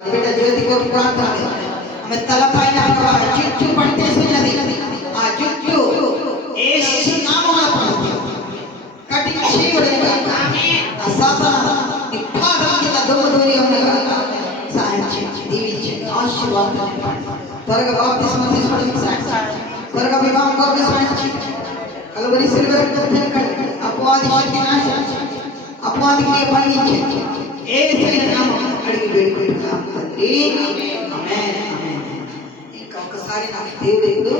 బిడ్డ జ్యోతి కోటి ప్రార్థన. ఆమె తలపైన జుట్టు పట్టేసినది. ఆ జుట్టు యేసు నామమున పడుతుంది. కటింగ్ చేయబడినగా ఆ సాతాను నీ పాదం కింద దొమ్మదూరి ఉండగా సహాయం చేయండి, దీవించండి, ఆశీర్వాదం. త్వరగా బాప్తిస్మా తీసుకోవడానికి సహాయం చేయండి. త్వరగా వివాహం కొరకు సహాయం చేయండి. కలువరి సిల్వర్ అపవాది శక్తి నాశనం చేయండి. అపవాదికి బంధించండి. యేసు నామమున అడిగి వేడుకుంటున్నాం తండ్రి. ఆమేన్. ఇంకా ఒకసారి నాకు దేవుడు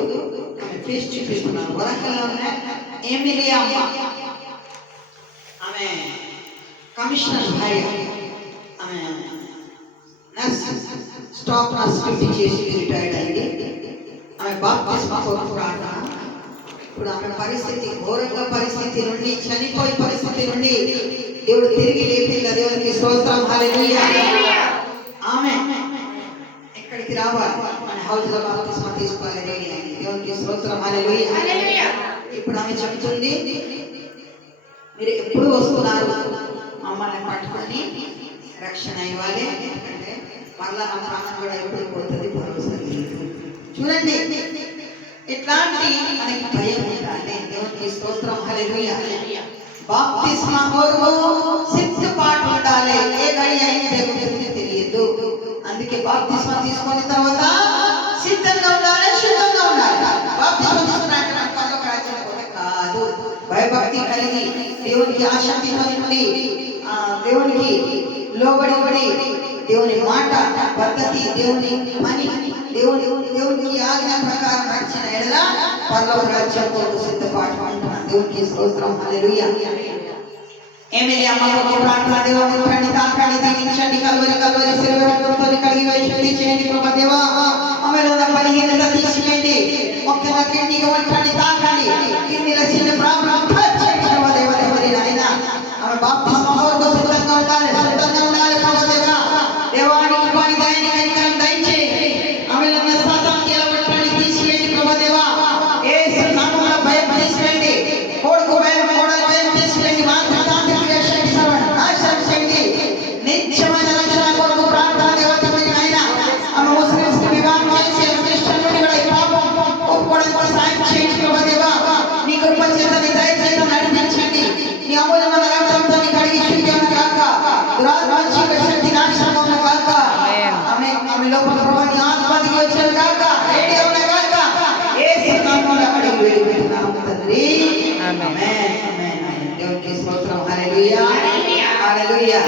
ఆమె ఫేస్ చూపిస్తున్నాను. వరంగల్లో ఉన్న ఎమిలియా అమ్మ, ఆమె కమిషనర్ భార్య, ఆమె నర్స్, స్టాఫ్ నర్స్ డ్యూటీ చేసి రిటైర్డ్ అయింది. ఆమె బాప్తిస్మా కొరకు ప్రార్థన. ఇప్పుడు ఆమె పరిస్థితి ఘోరంగా పరిస్థితి నుండి, చనిపోయే పరిస్థితి నుండి దేవుడు తిరిగి లేపింది. దేవునికి స్తోత్రం, హల్లెలూయా. ఆమె ఎక్కడికి రావాలి, మన హౌస్ లో బాప్తిస్మా తీసుకోవాలి, రెడీ అయింది. దేవునికి స్తోత్రం, హల్లెలూయా. ఇప్పుడు ఆమె చెప్తుంది, మీరు ఎప్పుడు వస్తున్నారు మమ్మల్ని పట్టుకొని రక్షణ ఇవ్వాలి, ఎందుకంటే మళ్ళా నా ప్రాణం కూడా ఎప్పుడు పోతుంది, భరోసా లేదు. చూడండి, ఇట్లాంటి మనకి భయం ఉండాలి. దేవునికి స్తోత్రం, హల్లెలూయా. బాప్తిస్మా కొరకు సిద్ధపాటు ఉండాలి. ఏ గడి అయింది తెలియదు. అందుకే బాప్తిస్మా తీసుకున్న తర్వాత సిద్ధంగా ఉండాలి, శుద్ధంగా ఉండాలి. బాప్తిస్మా తీసుకున్నాక పరలోక రాజ్యం కాదు. భయభక్తి కలిగి దేవునికి ఆసక్తితో ఉండి, దేవునికి లోబడి దేవుని మాట పద్ధతి, దేవుని పని, దేవునికి ఆజ్ఞ ప్రకారం నడిచిన ఎడల పరలోక రాజ్యం కొరకు సిద్ధపాటు అంటున్నాను. దేవునికి స్తోత్రం, హల్లెలూయా. ఎమిలియా అమ్మ కొరకు ప్రార్థన. దేవా ముట్టండి, తాకండి, దీవించండి. కలువరి సిల్వర్ రక్తంతో కడిగి వైశుద్ధి చేయండి ప్రభా. దేవా ఆమెలో ఉన్న బలహీనత తీసివేయండి. ముఖ్యంగా కిడ్నీగా ముట్టండి, తాకండి. కిడ్నీల చిన్న ప్రాబ్లం ప్రభా. దేవ దేవరి నాయన ఆమె బాప్తిస్మా కొరకు సిద్ధంగా ఉండాలి, శుద్ధంగా ఉండాలి ప్రభా. దేవానికి పని దయని కనికరం దయచేయండి. ఆమెలో ఉన్న సాతానుకి ఎలా ముట్టండి, తీసివేయండి ప్రభా. దేవా యేసు నామమున భయం తీసివేయండి. కొడుకు భయం, కోడలు భయం తీసివేయండి. నిత్యమైన రక్షణ కొరకు ప్రార్థన. దేవతమైన ఆయన ఆమె ముస్లిమ్స్ కి వివాహం చేసి క్రిస్టియన్ నుండి కూడా ఈ పాపం ఒప్పుకోవడానికి సాయం చేయండి ప్రభా. దేవా నీ కృప చేత, నీ దయ చేత నడిపించండి. నీ అమూల్యమైన రక్తంతో నీ కడిగి శుద్ధం కాక, దురాత్మ శక్తి నాశనం కాక, ఆమె లోపల ప్రభా నీ ఆత్మ దిగి వచ్చాను కాక, రెడీ అవున కాక, యేసు నామమున అడిగి వేడుకుంటున్నాము తండ్రి. ఆమేన్. దేవునికి స్తోత్రం, హల్లెలూయా, హల్లెలూయా.